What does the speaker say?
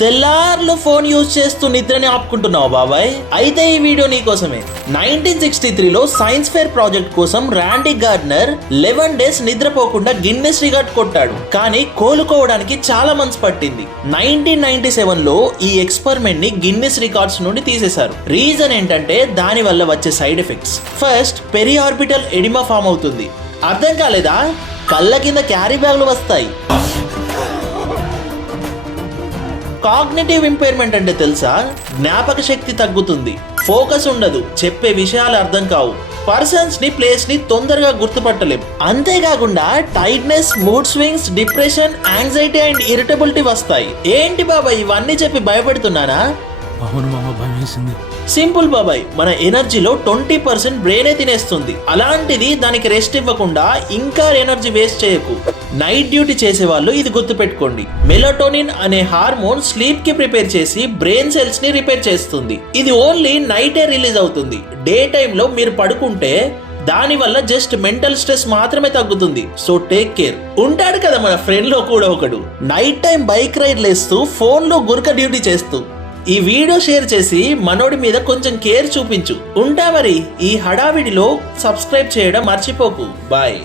తెల్లార్లు phone use చేస్తూ నిద్రని ఆపుకుంటున్నావు బాబాయ్. అయితే ఈ వీడియో నీకోసమే. 1963లో సైన్స్ ఫేర్ ప్రాజెక్ట్ కోసం రాండీ గార్డ్నర్ 11 డేస్ నిద్రపోకుండా గిన్నెస్ రికార్డ్ కొట్టాడు. కానీ కోలుకోవడానికి చాలా మంత్స్ పట్టింది. 1997లో ఈ ఎక్స్పెరిమెంట్ ని గిన్నెస్ రికార్డ్స్ నుండి తీసేశారు. రీజన్ ఏంటంటే దాని వల్ల వచ్చే side effects. First, periorbital oedema form అవుతుంది. అర్థం కాలేదా? కళ్ళ కింద క్యారీ బ్యాగ్లు వస్తాయి. కాగ్నిటివ్ ఇంపైర్మెంట్ అంటే తెలుసా? జ్ఞాపక శక్తి తగ్గుతుంది, ఫోకస్ ఉండదు, చెప్పే విషయాలు అర్థం కావు, పర్సన్స్ ని ప్లేస్ ని తొందరగా గుర్తుపట్టలేం. అంతేకాకుండా tightness, mood swings, depression, anxiety and irritability వస్తాయి. ఏంటి బాబాయ్ ఇవన్నీ చెప్పి భయపెడుతున్నానా? అవును మామ, భయం వేసింది. సింపుల్ బాబాయ్, మన ఎనర్జీలో 20% బ్రెయినే తినేస్తుంది. అలాంటిది దానికి రెస్ట్ ఇవ్వకుండా ఇంకా ఎనర్జీ వేస్ట్ చేయకు. నైట్ డ్యూటీ చేసే వాళ్ళు ఇది గుర్తుపెట్టుకోండి. మెలటోనిన్ అనే హార్మోన్ స్లీప్ కి ప్రిపేర్ చేసి బ్రెయిన్ సెల్స్ ని రిపేర్ చేస్తుంది. ఇది ఓన్లీ నైటే రిలీజ్ అవుతుంది. డే టైంలో మీరు పడుకుంటే దాని వల్ల జస్ట్ మెంటల్ స్ట్రెస్ మాత్రమే తగ్గుతుంది. So take care. ఉంటాడు కదా మన ఫ్రెండ్ లో కూడా ఒకడు, నైట్ టైం బైక్ రైడ్ లేస్తూ ఫోన్ లో గురక డ్యూటీ చేస్తూ. ఈ వీడియో షేర్ చేసి మనోడి మీద కొంచెం కేర్ చూపించు. ఉంటా మరి. ఈ హడావిడిలో సబ్స్క్రైబ్ చేయడం మర్చిపోకు. బాయ్.